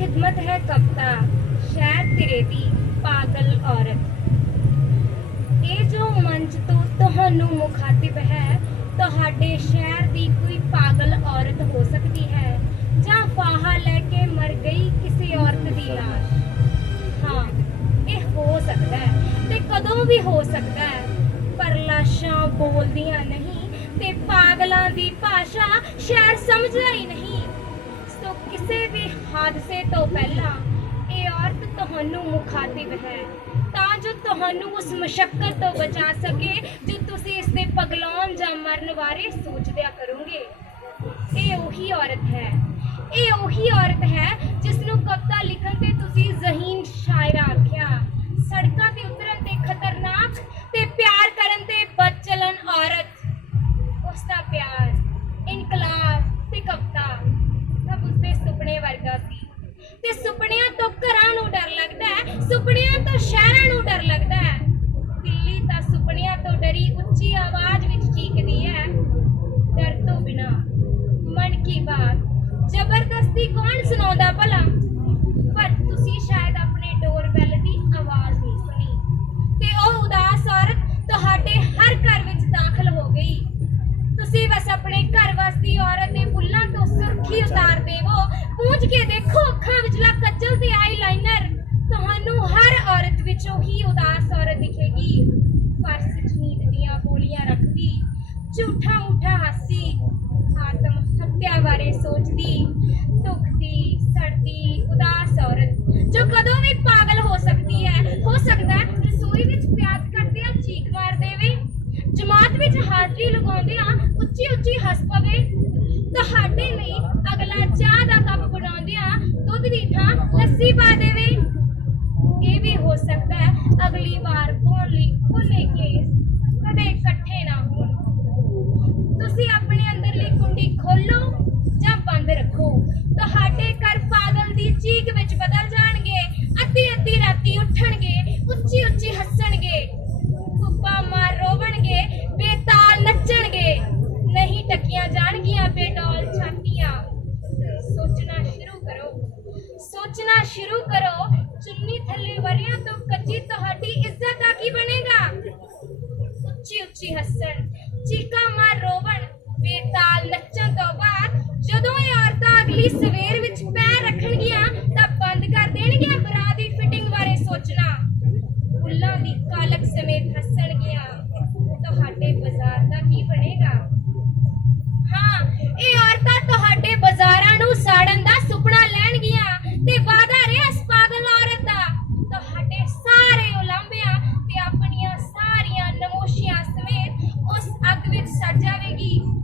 ਖਿਦਮਤ ਹੈ ਕਵਤਾ ਸ਼ਹਿਰ ਤੇਰੇ ਦੀ ਪਾਗਲ ਔਰਤ ਇਹ ਜੋ ਮੰਚ ਤੋਂ ਤੁਹਾਨੂੰ ਮੁਖਾਤਿਬ ਹੈ ਤੁਹਾਡੇ ਸ਼ਹਿਰ ਦੀ ਕੋਈ ਪਾਗਲ ਔਰਤ ਹੋ ਸਕਦੀ ਹੈ ਜਾਂ ਫਾਹਾ ਲੈ ਕੇ ਮਰ ਗਈ ਕਿਸੇ ਔਰਤ ਦੀ ਲਾਸ਼ ਹਾਂ ਇਹ ਹੋ ਸਕਦਾ ਹੈ ਤੇ ਕਦੋਂ ਵੀ ਹੋ ਸਕਦਾ ਹੈ ਪਰ ਲਾਸ਼ਾਂ ਬੋਲਦੀਆਂ ਨਹੀਂ ਤੇ ਪਾਗਲਾਂ ਦੀ ਭਾਸ਼ਾ ਸ਼ਹਿਰ ਸਮਝਦਾ ਹੀ ਨਹੀਂ ਕਿਸੇ ਵੀ ਹਾਦਸੇ ਤੋਂ ਪਹਿਲਾਂ ਇਹ ਔਰਤ ਤੁਹਾਨੂੰ ਮੁਖਾਤਿਬ ਹੈ। ਤਾਂ ਜੋ ਤੁਹਾਨੂੰ ਉਸ ਮੁਸ਼ਕਲ ਤੋਂ ਬਚਾ ਸਕੇ, ਜੋ ਤੁਸੀਂ ਇਸ ਦੇ ਪਗਲਾਉਣ ਜਾਂ ਮਰਨ ਬਾਰੇ ਸੋਚਦਿਆ ਕਰੋਗੇ। ਇਹ ਉਹੀ ਔਰਤ ਹੈ। ਇਹ ਉਹੀ ਔਰਤ ਹੈ ਜਿਸ ਨੂੰ ਕਵਿਤਾ ਲਿਖਣ ਤੇ ਤੁਸੀਂ ਜ਼ਹੀਨ ਤੋਂ ਸ਼ਹਿਰਾਂ ਨੂੰ ਡਰ ਲੱਗਦਾ ਹੈ। ਝੂਠਾ ਮੂਠਾ ਹਾਸੀ, ਆਤਮ ਹੱਤਿਆ ਬਾਰੇ ਸੋਚਦੀ ਦੁਖਦੀ ਸੜਦੀ, ਉਦਾਸ ਔਰਤ, ਜੋ ਕਦੋਂ ਵੀ ਪਾਗਲ ਹੋ ਸਕਦੀ ਹੈ। ਹੋ ਸਕਦਾ ਰਸੋਈ ਵਿੱਚ ਪਿਆਜ਼ ਕੱਟਦਿਆਂ ਚੀਕ ਮਾਰ ਦੇਵੇ ਜਮਾਤ ਵਿੱਚ ਹਾਜ਼ਰੀ ਲਗਾਉਂਦਿਆਂ ਉੱਚੀ ਉੱਚੀ ਹੱਸ ਪਵੇ। ਤੁਹਾਡੇ ਲਈ ਅਗਲਾ ਚਾਹ ਦਾ ਕੱਪ ਬਣਾਉਂਦਿਆਂ ਦੁੱਧ ਦੀ ਥਾਂ ਲੱਸੀ ਪਾ ਦੇਵੇ। ਇਹ ਵੀ ਹੋ ਸਕਦਾ ਹੈ ਅਗਲੀ ਵਾਰ ਪਾਉਣ ਲਈ ਖੁੱਲੇ ਕੇਸ, ਕਦੇ ਇਕੱਠੇ ਨਾ ਹੋਣ। ਸ਼ੁਰੂ ਕਰੋ। ਚੁੰਨੀ ਥੱਲੇ ਵਰਿਆਂ ਤੋਂ ਕੱਚੀ ਤੁਹਾਡੀ ਇੱਜ਼ਤ ਦਾ ਕੀ ਬਣੇਗਾ? ਉੱਚੀ ਉੱਚੀ ਹੱਸਣ, ਚੀਕਾਂ ਮਾਰ ਰੋਵਣ, ਬੇਤਾਲ ਨੱਚਣ ਤੋਂ ਬਾਅਦ ਜਦੋਂ ਇਹ ਔਰਤਾਂ ਅਗਲੀ ਸਵੇਰ ਵਿੱਚ ਪੈਰ ਰੱਖਣਗੀਆਂ ਤਾਂ ਬੰਦ ਕਰ ਦੇਣਗੀਆਂ ਬਰਾ ਦੀ ਫਿਟਿੰਗ ਬਾਰੇ ਸੋਚਣਾ। ਫੁੱਲਾਂ ਦੀ ਕਾਲਕ ਸਮੇਤ ਹੱਸਣਗੀਆਂ। ਤੁਹਾਡੇ ਬਾਜ਼ਾਰ ਦਾ ਕੀ ਬਣੇਗਾ? eat.